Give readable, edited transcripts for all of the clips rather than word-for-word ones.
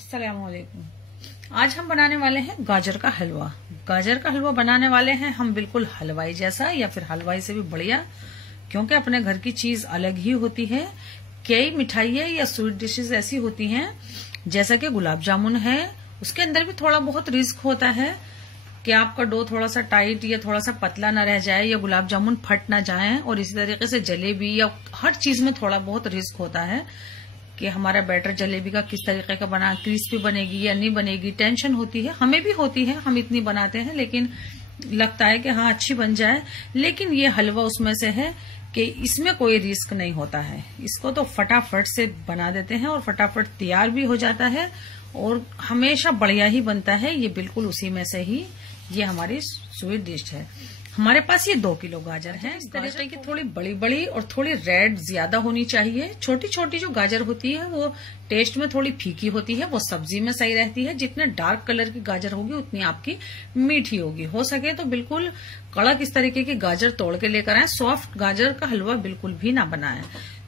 अस्सलामुअलैकुम। आज हम बनाने वाले हैं गाजर का हलवा। गाजर का हलवा बनाने वाले हैं हम बिल्कुल हलवाई जैसा या फिर हलवाई से भी बढ़िया, क्योंकि अपने घर की चीज अलग ही होती है। कई मिठाइयाँ या स्वीट डिशेस ऐसी होती हैं, जैसा कि गुलाब जामुन है, उसके अंदर भी थोड़ा बहुत रिस्क होता है कि आपका डो थोड़ा सा टाइट या थोड़ा सा पतला ना रह जाए या गुलाब जामुन फट ना जाए। और इसी तरीके से जलेबी या हर चीज में थोड़ा बहुत रिस्क होता है कि हमारा बैटर जलेबी का किस तरीके का बना, क्रिस्पी बनेगी या नहीं बनेगी। टेंशन होती है, हमें भी होती है, हम इतनी बनाते हैं लेकिन लगता है कि हाँ अच्छी बन जाए। लेकिन ये हलवा उसमें से है कि इसमें कोई रिस्क नहीं होता है। इसको तो फटाफट से बना देते हैं और फटाफट तैयार भी हो जाता है और हमेशा बढ़िया ही बनता है। ये बिल्कुल उसी में से ही ये हमारी स्वीट डिश है। हमारे पास ये 2 किलो गाजर है। इस तरीके की थोड़ी बड़ी बड़ी और थोड़ी रेड ज्यादा होनी चाहिए। छोटी छोटी जो गाजर होती है वो टेस्ट में थोड़ी फीकी होती है, वो सब्जी में सही रहती है। जितने डार्क कलर की गाजर होगी उतनी आपकी मीठी होगी। हो सके तो बिल्कुल कड़क इस तरीके की गाजर तोड़ के लेकर आए। सॉफ्ट गाजर का हलवा बिल्कुल भी ना बनाए।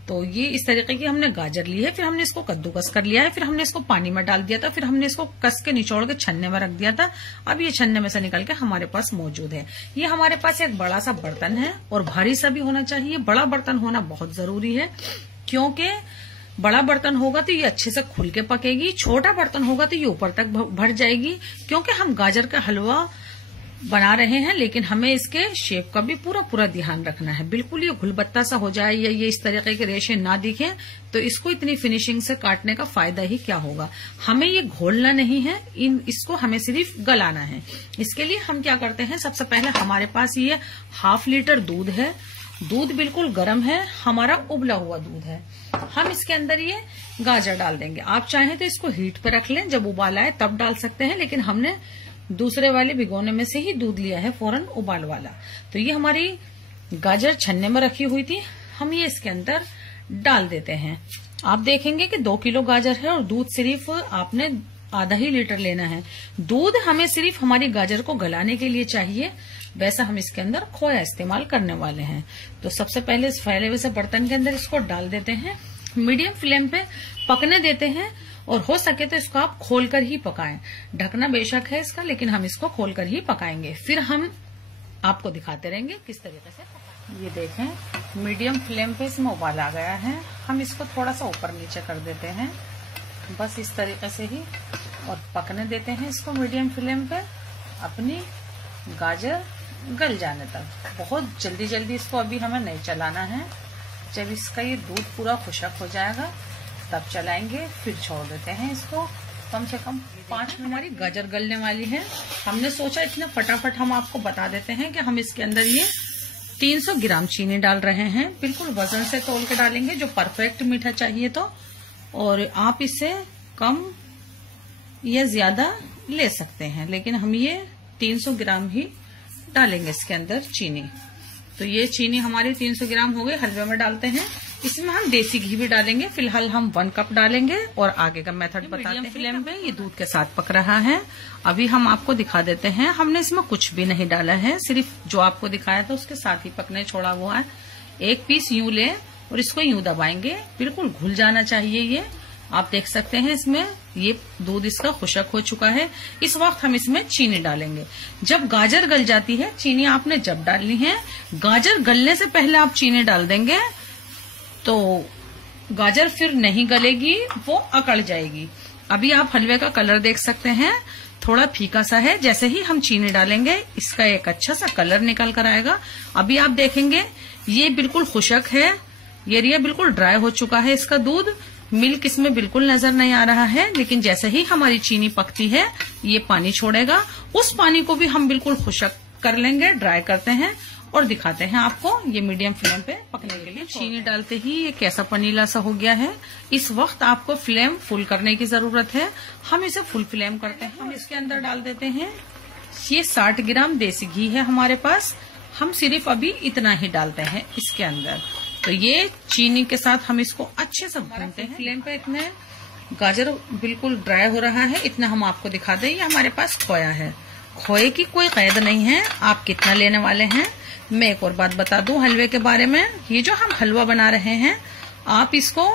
तो ये इस तरीके की हमने गाजर ली है, फिर हमने इसको कद्दूकस कर लिया है, फिर हमने इसको पानी में डाल दिया था, फिर हमने इसको कस के निचोड़ के छन्ने में रख दिया था। अब ये छन्ने में से निकल के हमारे पास मौजूद है। ये हमारे पास एक बड़ा सा बर्तन है और भारी सा भी होना चाहिए। बड़ा बर्तन होना बहुत जरूरी है, क्योंकि बड़ा बर्तन होगा तो ये अच्छे से खुल के पकेगी। छोटा बर्तन होगा तो ये ऊपर तक भर जाएगी, क्योंकि हम गाजर का हलवा बना रहे हैं लेकिन हमें इसके शेप का भी पूरा ध्यान रखना है। बिल्कुल ये घुलबत्ता सा हो जाए या ये इस तरीके के रेशे ना दिखे तो इसको इतनी फिनिशिंग से काटने का फायदा ही क्या होगा। हमें ये घोलना नहीं है, इसको हमें सिर्फ गलाना है। इसके लिए हम क्या करते हैं, सबसे पहले हमारे पास ये 1/2 लीटर दूध है। दूध बिल्कुल गर्म है, हमारा उबला हुआ दूध है। हम इसके अंदर ये गाजर डाल देंगे। आप चाहें तो इसको हीट पे रख लें, जब उबाल आए तब डाल सकते हैं, लेकिन हमने दूसरे वाले भिगोने में से ही दूध लिया है, फौरन उबाल वाला। तो ये हमारी गाजर छन्ने में रखी हुई थी, हम ये इसके अंदर डाल देते हैं। आप देखेंगे कि 2 किलो गाजर है और दूध सिर्फ आपने आधा ही लीटर लेना है। दूध हमें सिर्फ हमारी गाजर को गलाने के लिए चाहिए। वैसा हम इसके अंदर खोया इस्तेमाल करने वाले हैं। तो सबसे पहले इस फैले हुए से बर्तन के अंदर इसको डाल देते हैं, मीडियम फ्लेम पे पकने देते हैं और हो सके तो इसको आप खोलकर ही पकाएं। ढकना बेशक है इसका, लेकिन हम इसको खोलकर ही पकाएंगे। फिर हम आपको दिखाते रहेंगे किस तरीके से। ये देखें, मीडियम फ्लेम पे इसमें उबाल आ गया है। हम इसको थोड़ा सा ऊपर नीचे कर देते हैं, बस इस तरीके से ही, और पकने देते हैं इसको मीडियम फ्लेम पे अपनी गाजर गल जाने तक। बहुत जल्दी जल्दी इसको अभी हमें नहीं चलाना है। जब इसका ये दूध पूरा खुशक हो जाएगा तब चलाएंगे, फिर छोड़ देते हैं इसको। कम से कम 5 मिनट। हमारी गाजर गलने वाली है। हमने सोचा इतना फटाफट हम आपको बता देते हैं कि हम इसके अंदर ये 300 ग्राम चीनी डाल रहे हैं। बिल्कुल वजन से तोल के डालेंगे, जो परफेक्ट मीठा चाहिए तो। और आप इससे कम या ज्यादा ले सकते हैं, लेकिन हम ये 300 ग्राम ही डालेंगे इसके अंदर चीनी। तो ये चीनी हमारी 300 ग्राम हो गई। हलवे में डालते हैं, इसमें हम देसी घी भी डालेंगे। फिलहाल हम 1 कप डालेंगे और आगे का मेथड बताते हैं। मीडियम फ्लेम पे ये दूध के साथ पक रहा है। अभी हम आपको दिखा देते हैं, हमने इसमें कुछ भी नहीं डाला है, सिर्फ जो आपको दिखाया था उसके साथ ही पकने छोड़ा हुआ है। एक पीस यूं ले और इसको यूं दबाएंगे, बिल्कुल घुल जाना चाहिए ये। आप देख सकते हैं इसमें ये दूध इसका खुशक हो चुका है। इस वक्त हम इसमें चीनी डालेंगे। जब गाजर गल जाती है, चीनी आपने जब डालनी है, गाजर गलने से पहले आप चीनी डाल देंगे तो गाजर फिर नहीं गलेगी, वो अकड़ जाएगी। अभी आप हलवे का कलर देख सकते हैं, थोड़ा फीका सा है। जैसे ही हम चीनी डालेंगे इसका एक अच्छा सा कलर निकल कर आएगा। अभी आप देखेंगे ये बिल्कुल खुशक है, ये बिल्कुल ड्राई हो चुका है इसका दूध। मिल्क इसमें बिल्कुल नजर नहीं आ रहा है, लेकिन जैसे ही हमारी चीनी पकती है ये पानी छोड़ेगा। उस पानी को भी हम बिल्कुल खुशक कर लेंगे, ड्राई करते हैं और दिखाते हैं आपको। ये मीडियम फ्लेम पे पकने के लिए चीनी डालते ही ये कैसा पनीला सा हो गया है। इस वक्त आपको फ्लेम फुल करने की जरूरत है। हम इसे फुल फ्लेम करते हैं। हम इसके अंदर डाल देते हैं, ये 60 ग्राम देसी घी है हमारे पास। हम सिर्फ अभी इतना ही डालते हैं इसके अंदर। तो ये चीनी के साथ हम इसको अच्छे से भूनते हैं। फ्लेम पे इतने गाजर बिल्कुल ड्राई हो रहा है, इतना हम आपको दिखा दें। ये हमारे पास खोया है, खोए की कोई कैद नहीं है, आप कितना लेने वाले हैं। मैं एक और बात बता दूं हलवे के बारे में, ये जो हम हलवा बना रहे हैं आप इसको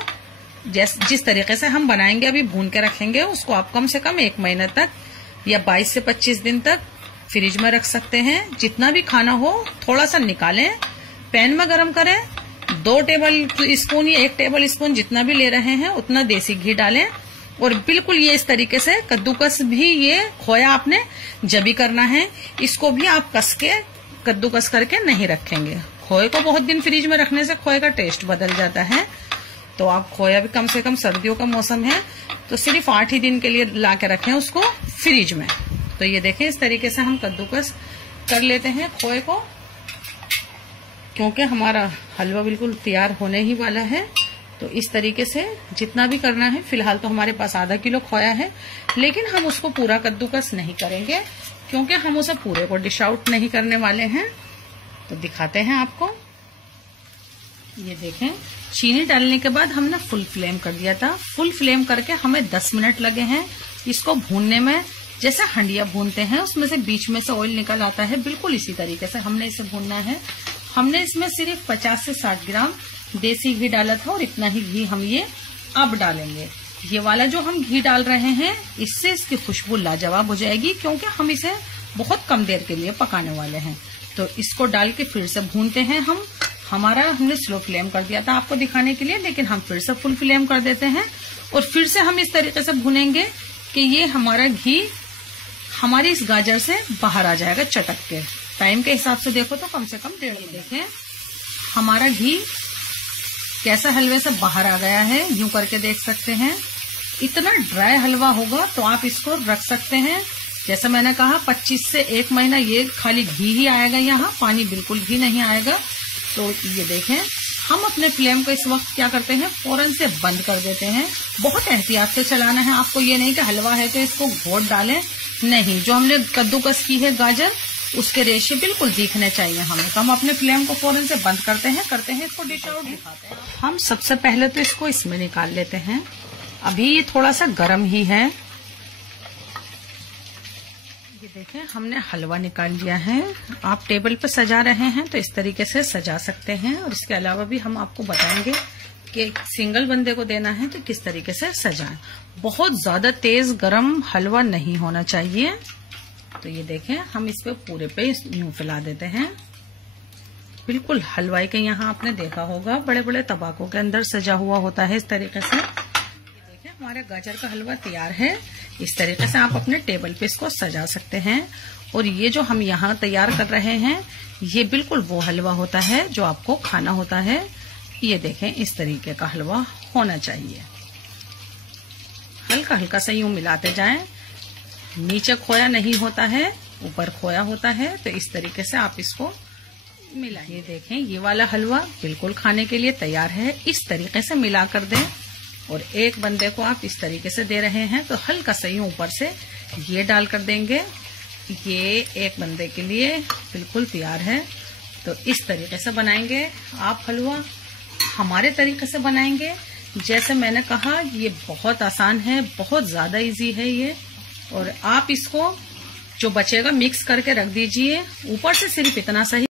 जिस तरीके से हम बनाएंगे अभी भून के रखेंगे उसको आप कम से कम 1 महीने तक या 22 से 25 दिन तक फ्रिज में रख सकते हैं। जितना भी खाना हो थोड़ा सा निकालें, पैन में गरम करें, 2 टेबल स्पून या 1 टेबल स्पून जितना भी ले रहे हैं उतना देसी घी डालें और बिल्कुल ये इस तरीके से कद्दूकस भी, ये खोया आपने जब भी करना है, इसको भी आप कस के कद्दूकस करके नहीं रखेंगे। खोए को बहुत दिन फ्रिज में रखने से खोए का टेस्ट बदल जाता है, तो आप खोया भी कम से कम, सर्दियों का मौसम है तो सिर्फ 8 ही दिन के लिए ला के रखें उसको फ्रिज में। तो ये देखें इस तरीके से हम कद्दूकस कर लेते हैं खोए को, क्योंकि हमारा हलवा बिल्कुल तैयार होने ही वाला है। तो इस तरीके से जितना भी करना है, फिलहाल तो हमारे पास आधा किलो खोया है, लेकिन हम उसको पूरा कद्दूकस नहीं करेंगे क्योंकि हम उसे पूरे को डिश आउट नहीं करने वाले हैं। तो दिखाते हैं आपको। ये देखें, चीनी डालने के बाद हमने फुल फ्लेम कर दिया था। फुल फ्लेम करके हमें 10 मिनट लगे हैं इसको भूनने में। जैसे हंडिया भूनते हैं उसमें से बीच में से ऑयल निकल आता है, बिल्कुल इसी तरीके से हमने इसे भूनना है। हमने इसमें सिर्फ 50 से 60 ग्राम देसी घी डाला था और इतना ही घी हम ये अब डालेंगे। ये वाला जो हम घी डाल रहे हैं इससे इसकी खुशबू लाजवाब हो जाएगी, क्योंकि हम इसे बहुत कम देर के लिए पकाने वाले हैं। तो इसको डाल के फिर से भूनते हैं हम। हमारा हमने स्लो फ्लेम कर दिया था आपको दिखाने के लिए, लेकिन हम फिर से फुल फ्लेम कर देते हैं और फिर से हम इस तरीके से भूनेंगे कि ये हमारा घी हमारी इस गाजर से बाहर आ जाएगा चटक के। टाइम के हिसाब से देखो तो कम से कम 1.5 देखें हमारा घी कैसा हलवे से बाहर आ गया है, यूं करके देख सकते हैं। इतना ड्राई हलवा होगा तो आप इसको रख सकते हैं, जैसा मैंने कहा 25 से 1 महीना ये खाली घी ही आएगा, यहाँ पानी बिल्कुल भी नहीं आएगा। तो ये देखें, हम अपने फ्लेम को इस वक्त क्या करते हैं, फौरन से बंद कर देते हैं। बहुत एहतियात से चलाना है आपको, ये नहीं कि हलवा है तो इसको घोट डालें, नहीं। जो हमने कद्दूकस की है गाजर उसके रेशे बिल्कुल दिखने चाहिए हमें। तो हम अपने फ्लेम को फौरन से बंद करते हैं इसको डिश आउट दिखाते हैं। हम सबसे पहले तो इसको इसमें निकाल लेते हैं। अभी ये थोड़ा सा गर्म ही है। ये देखें, हमने हलवा निकाल लिया है। आप टेबल पे सजा रहे हैं तो इस तरीके से सजा सकते हैं, और इसके अलावा भी हम आपको बताएंगे कि सिंगल बंदे को देना है तो किस तरीके से सजाएं। बहुत ज्यादा तेज गरम हलवा नहीं होना चाहिए। तो ये देखें, हम इस पे पूरे पे यूं फैला देते हैं। बिल्कुल हलवाई के यहाँ आपने देखा होगा बड़े बड़े तबाकों के अंदर सजा हुआ होता है इस तरीके से। ये देखें, हमारे गाजर का हलवा तैयार है। इस तरीके से आप अपने टेबल पे इसको सजा सकते हैं। और ये जो हम यहाँ तैयार कर रहे हैं ये बिल्कुल वो हलवा होता है जो आपको खाना होता है। ये देखें, इस तरीके का हलवा होना चाहिए। हल्का हल्का सा यूं मिलाते जाएं। नीचे खोया नहीं होता है, ऊपर खोया होता है। तो इस तरीके से आप इसको मिलाइए। ये देखें, ये वाला हलवा बिल्कुल खाने के लिए तैयार है। इस तरीके से मिला कर दें, और एक बंदे को आप इस तरीके से दे रहे हैं तो हल्का सा यूं ऊपर से ये डाल कर देंगे। ये एक बंदे के लिए बिल्कुल तैयार है। तो इस तरीके से बनाएंगे आप हलवा, हमारे तरीके से बनाएंगे। जैसे मैंने कहा ये बहुत आसान है, बहुत ज्यादा इजी है ये। और आप इसको जो बचेगा मिक्स करके रख दीजिए। ऊपर से सिर्फ इतना सा ही